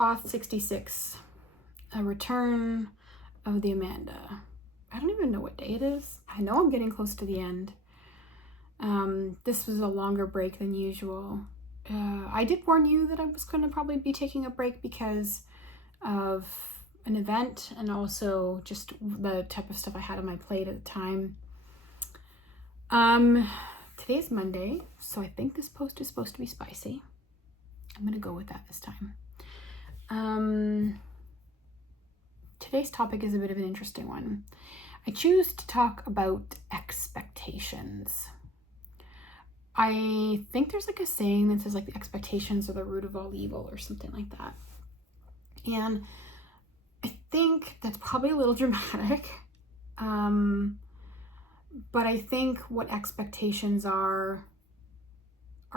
Auth66, a return of the Amanda. I don't even know what day it is. I know I'm getting close to the end. This was a longer break than usual. I did warn you that I was going to probably be taking a break because of an event and also just the type of stuff I had on my plate at the time. Today's Monday, so I think this post is supposed to be spicy. I'm going to go with that this time. Today's topic is a bit of an interesting one. I choose to talk about expectations. I think there's like a saying that says like the expectations are the root of all evil or something like that. And I think that's probably a little dramatic. But I think what expectations are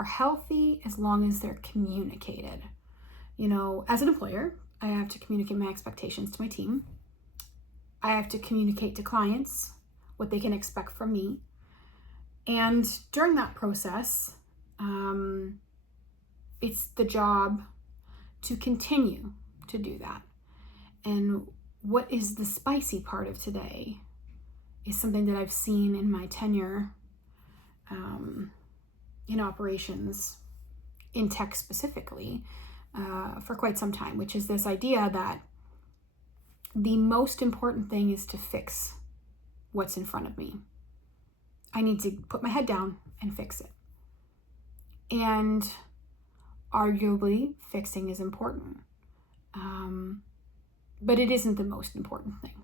healthy as long as they're communicated. You know, as an employer, I have to communicate my expectations to my team. I have to communicate to clients what they can expect from me. And during that process, it's the job to continue to do that. And what is the spicy part of today is something that I've seen in my tenure in operations, in tech specifically, for quite some time, which is this idea that the most important thing is to fix what's in front of me. I need to put my head down and fix it. And arguably, fixing is important. But it isn't the most important thing.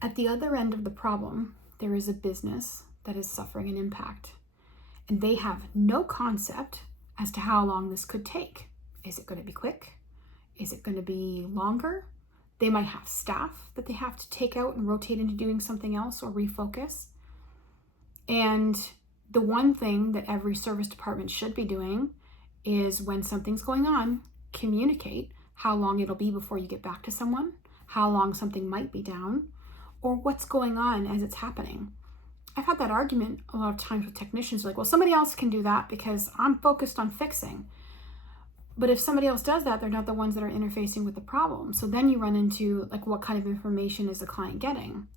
At the other end of the problem, there is a business that is suffering an impact. And they have no concept as to how long this could take. Is it going to be quick? Is it going to be longer? They might have staff that they have to take out and rotate into doing something else or refocus. And the one thing that every service department should be doing is when something's going on, communicate how long it'll be before you get back to someone, how long something might be down, or what's going on as it's happening. I've had that argument a lot of times with technicians, like, well, somebody else can do that because I'm focused on fixing. But if somebody else does that, they're not the ones that are interfacing with the problem. So then you run into like, what kind of information is the client getting?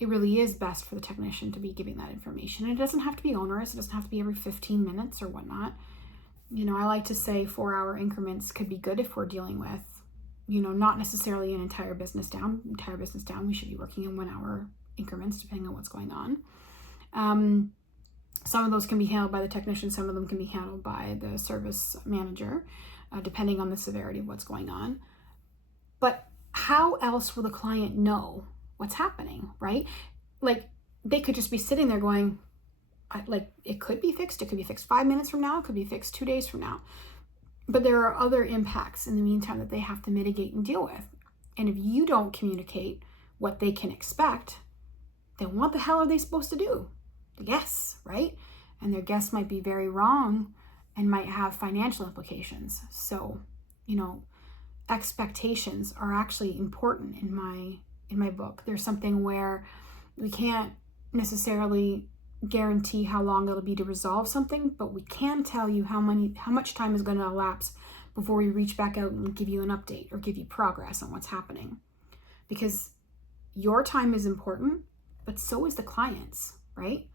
It really is best for the technician to be giving that information. And it doesn't have to be onerous. It doesn't have to be every 15 minutes or whatnot. You know, I like to say 4-hour increments could be good if we're dealing with, you know, not necessarily an entire business down. We should be working in 1-hour increments depending on what's going on. Some of those can be handled by the technician. Some of them can be handled by the service manager, depending on the severity of what's going on. But how else will the client know what's happening, right? Like, they could just be sitting there going, like, it could be fixed. It could be fixed 5 minutes from now. It could be fixed 2 days from now. But there are other impacts in the meantime that they have to mitigate and deal with. And if you don't communicate what they can expect, then what the hell are they supposed to do? Guess, right? And their guess might be very wrong and might have financial implications. So, you know, expectations are actually important in my book. There's something where we can't necessarily guarantee how long it'll be to resolve something, but we can tell you how much time is going to elapse before we reach back out and give you an update or give you progress on what's happening. Because your time is important, but so is the client's, right?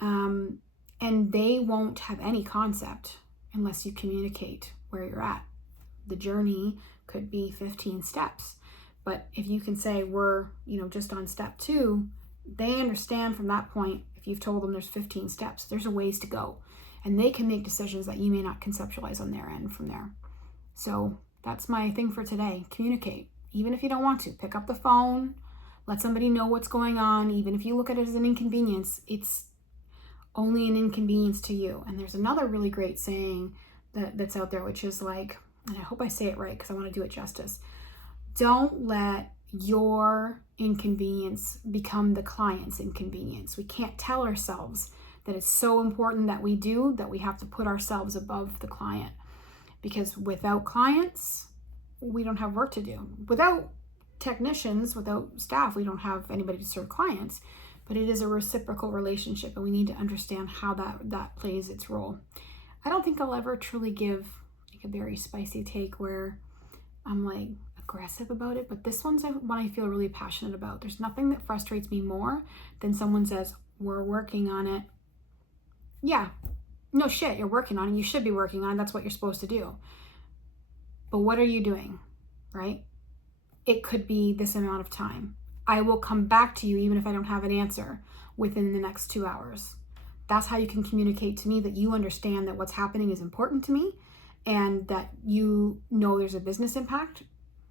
And they won't have any concept unless you communicate where you're at. The journey could be 15 steps, but if you can say we're, you know, just on step 2, they understand from that point. If you've told them there's 15 steps, there's a ways to go, and they can make decisions that you may not conceptualize on their end from there. So that's my thing for today. Communicate. Even if you don't want to, pick up the phone, let somebody know what's going on. Even if you look at it as an inconvenience, it's only an inconvenience to you. And there's another really great saying that's out there, which is like, and I hope I say it right because I want to do it justice. Don't let your inconvenience become the client's inconvenience. We can't tell ourselves that it's so important that we do that we have to put ourselves above the client. Because without clients, we don't have work to do. Without technicians, without staff, we don't have anybody to serve clients. But it is a reciprocal relationship, and we need to understand how that plays its role. I don't think I'll ever truly give like a very spicy take where I'm like aggressive about it, but this one's one I feel really passionate about. There's nothing that frustrates me more than someone says, we're working on it. Yeah, no shit, you're working on it. You should be working on it. That's what you're supposed to do. But what are you doing, right? It could be this amount of time. I will come back to you even if I don't have an answer within the next 2 hours. That's how you can communicate to me that you understand that what's happening is important to me and that you know there's a business impact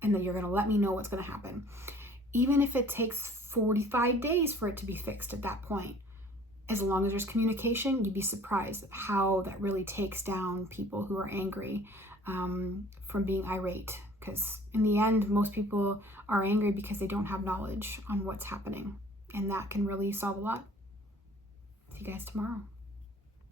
and that you're going to let me know what's going to happen. Even if it takes 45 days for it to be fixed at that point, as long as there's communication, you'd be surprised how that really takes down people who are angry from being irate. Because in the end, most people are angry because they don't have knowledge on what's happening. And that can really solve a lot. See you guys tomorrow.